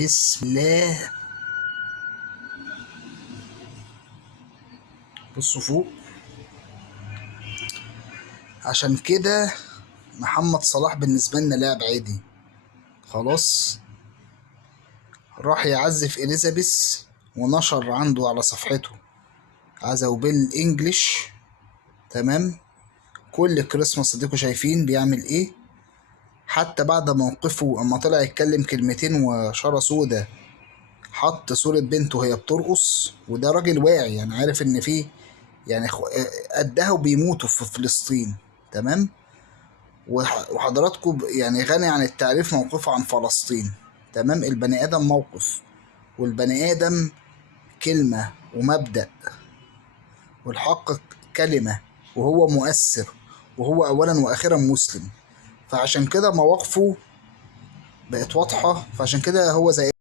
بسم الله. بصوا فوق. عشان كده محمد صلاح بالنسبة لنا لاعب عادي. خلاص راح يعزف إليزابيث ونشر عنده على صفحته عزوا بالإنجليش. تمام. كل كريسماس اديكوا شايفين بيعمل ايه. حتى بعد موقفه اما طلع يتكلم كلمتين وشارة سودا حط صورة بنته وهي بترقص، وده راجل واعي يعني عارف ان فيه يعني قدها وبيموتوا في فلسطين. تمام. وحضراتكم يعني غني عن التعريف موقفه عن فلسطين. تمام. البني آدم موقف، والبني آدم كلمة ومبدأ، والحق كلمة، وهو مؤثر، وهو أولا وأخيرا مسلم. فعشان كده مواقفه بقت واضحة، فعشان كده هو زي